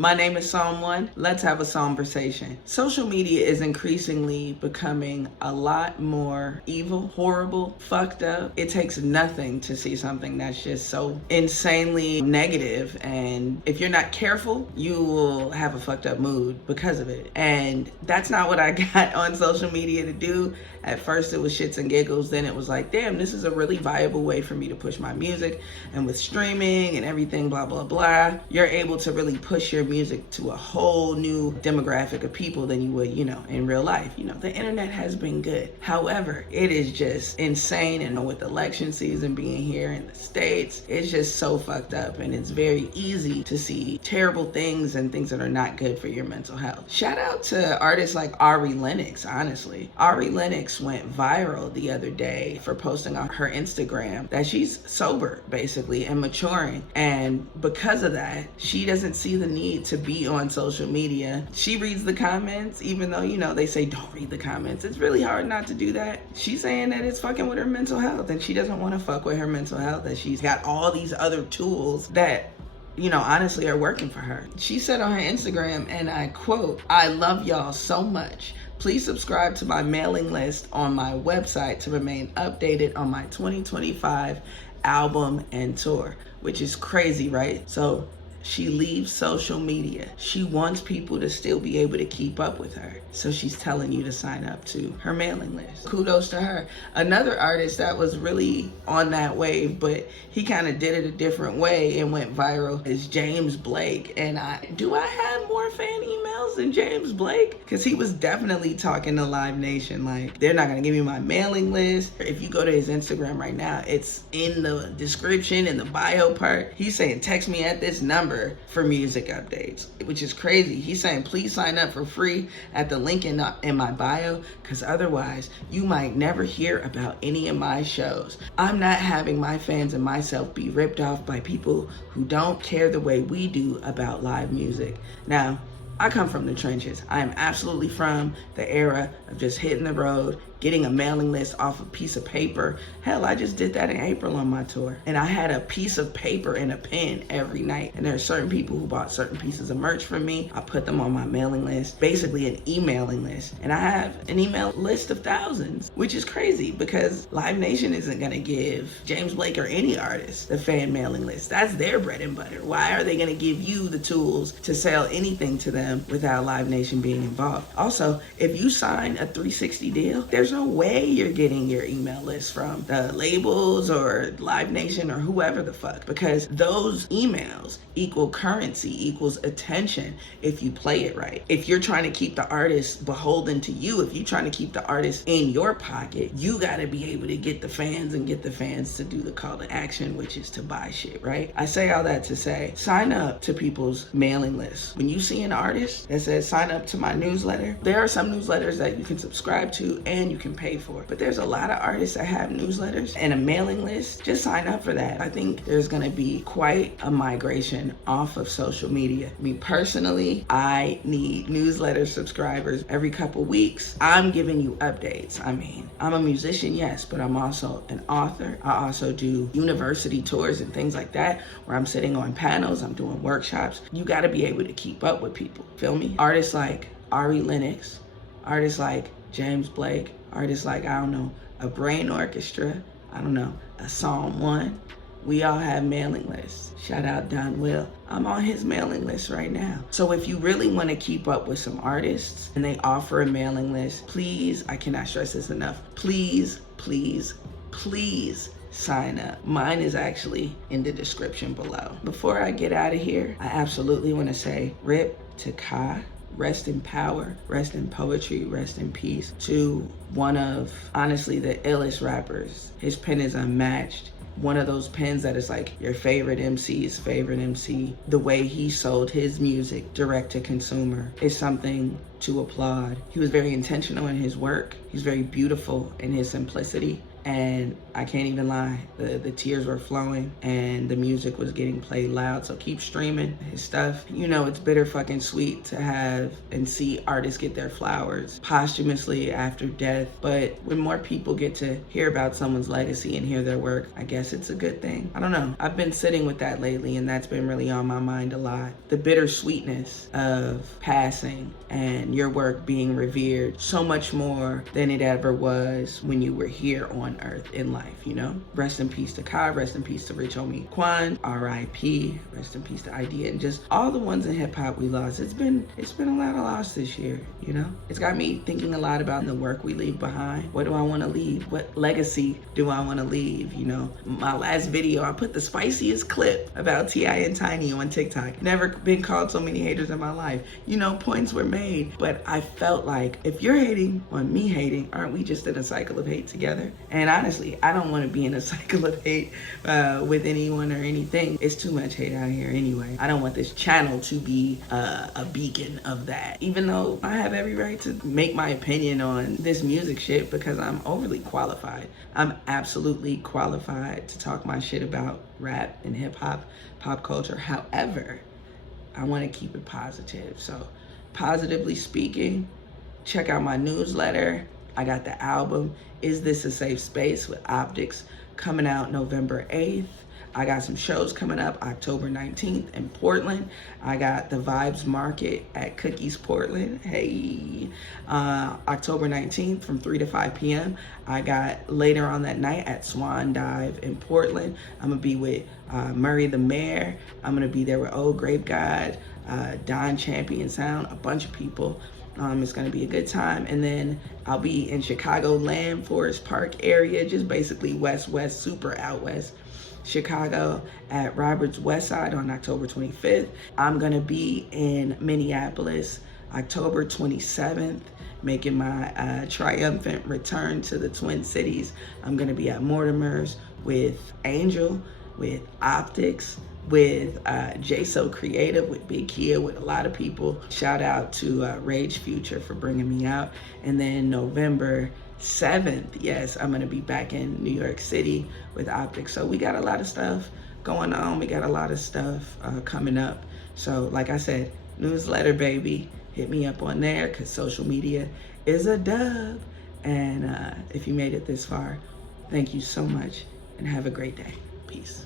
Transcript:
My name is Psalm 1. Let's have a psalmversation. Social media is increasingly becoming a lot more evil, horrible, fucked up. It takes nothing to see something that's just so insanely negative, and if you're not careful, you will have a fucked up mood because of it. And that's not what I got on social media to do. At first it was shits and giggles, then it was like, damn, this is a really viable way for me to push my music. And with streaming and everything, blah, blah, blah, you're able to really push your music to a whole new demographic of people than you would, in real life. The internet has been good. However, it is just insane, and with election season being here in the States, it's just so fucked up, and it's very easy to see terrible things and things that are not good for your mental health. Shout out to artists like Ari Lennox, honestly. Ari Lennox went viral the other day for posting on her Instagram that she's sober, basically, and maturing. And because of that, she doesn't see the need to be on social media. She reads the comments, even though, they say don't read the comments. It's really hard not to do that. She's saying that it's fucking with her mental health, and she doesn't want to fuck with her mental health, that she's got all these other tools that honestly are working for her. She said on her Instagram, and I quote, "I love y'all so much. Please subscribe to my mailing list on my website to remain updated on my 2025 album and tour," which is crazy, right? So she leaves social media. She wants people to still be able to keep up with her. So she's telling you to sign up to her mailing list. Kudos to her. Another artist that was really on that wave, but he kind of did it a different way and went viral, is James Blake. And do I have more fan emails than James Blake? Because he was definitely talking to Live Nation like, they're not going to give me my mailing list. If you go to his Instagram right now, it's in the description, in the bio part. He's saying, text me at this number for music updates, which is crazy. He's saying, please sign up for free at the link in my bio, because otherwise you might never hear about any of my shows. I'm not having my fans and myself be ripped off by people who don't care the way we do about live music. Now, I come from the trenches. I am absolutely from the era of just hitting the road, getting a mailing list off a piece of paper. Hell, I just did that in April on my tour. And I had a piece of paper and a pen every night. And there are certain people who bought certain pieces of merch from me. I put them on my mailing list, basically an emailing list. And I have an email list of thousands, which is crazy because Live Nation isn't gonna give James Blake or any artist the fan mailing list. That's their bread and butter. Why are they gonna give you the tools to sell anything to them without Live Nation being involved? Also, if you sign a 360 deal, there's no way you're getting your email list from the labels or Live Nation or whoever the fuck, because those emails equal currency, equals attention if you play it right. If you're trying to keep the artist beholden to you, if you're trying to keep the artist in your pocket, you gotta be able to get the fans and get the fans to do the call to action, which is to buy shit, right? I say all that to say, sign up to people's mailing lists. When you see an artist that says sign up to my newsletter, there are some newsletters that you can subscribe to and you can pay for, but there's a lot of artists that have newsletters and a mailing list. Just sign up for that. I think there's gonna be quite a migration off of social media. Me personally, I need newsletter subscribers every couple weeks. I'm giving you updates. I mean, I'm a musician, yes, but I'm also an author. I also do university tours and things like that where I'm sitting on panels, I'm doing workshops. You gotta be able to keep up with people, feel me? Artists like Ari Lennox, artists like James Blake, artists like, I don't know, a Brain Orchestra, I don't know, a Psalm 1. We all have mailing lists. Shout out Don Will. I'm on his mailing list right now. So if you really want to keep up with some artists and they offer a mailing list, please, I cannot stress this enough, please, please, please sign up. Mine is actually in the description below. Before I get out of here, I absolutely want to say RIP to Ka. Rest in power, rest in poetry, rest in peace to one of, honestly, the illest rappers. His pen is unmatched. One of those pens that is like your favorite MC's favorite MC. The way he sold his music direct to consumer is something to applaud. He was very intentional in his work. He's very beautiful in his simplicity. And I can't even lie, the tears were flowing and the music was getting played loud. So keep streaming his stuff. You know, it's bitter fucking sweet to have and see artists get their flowers posthumously after death. But when more people get to hear about someone's legacy and hear their work, I guess it's a good thing. I don't know. I've been sitting with that lately, and that's been really on my mind a lot. The bittersweetness of passing and your work being revered so much more than it ever was when you were here on earth in life, you know? Rest in peace to Kai, rest in peace to Rich Homie Quan, R.I.P., rest in peace to Idea, and just all the ones in hip hop we lost. It's been a lot of loss this year, you know? It's got me thinking a lot about the work we leave behind. What do I want to leave? What legacy do I want to leave, you know? My last video, I put the spiciest clip about T.I. and Tiny on TikTok. Never been called so many haters in my life. You know, points were made, but I felt like if you're hating on me hating, aren't we just in a cycle of hate together? And honestly, I don't want to be in a cycle of hate with anyone or anything. It's too much hate out here anyway. I don't want this channel to be a beacon of that, even though I have every right to make my opinion on this music shit because I'm overly qualified. I'm absolutely qualified to talk my shit about rap and hip hop, pop culture. However, I want to keep it positive. So positively speaking, check out my newsletter. I got the album, Is This a Safe Space with Optics, coming out November 8th. I got some shows coming up October 19th in Portland. I got the Vibes Market at Cookies Portland. Hey, October 19th from 3 to 5 p.m. I got later on that night at Swan Dive in Portland. I'm gonna be with Murray the Mayor. I'm gonna be there with Old Grape God, Don Champion Sound, a bunch of people. It's gonna be a good time. And then I'll be in Chicago Land Forest Park area, just basically west, super out west Chicago at Roberts West Side on October 25th. I'm gonna be in Minneapolis October 27th, making my triumphant return to the Twin Cities. I'm gonna be at Mortimer's with Angel, with Optics, with J So Creative, with Big Kia, with a lot of people. Shout out to Rage Future for bringing me out. And then November 7th, yes, I'm gonna be back in New York City with Optics. So we got a lot of stuff going on. We got a lot of stuff coming up. So like I said, newsletter, baby, hit me up on there because social media is a dub. And if you made it this far, thank you so much and have a great day. Peace.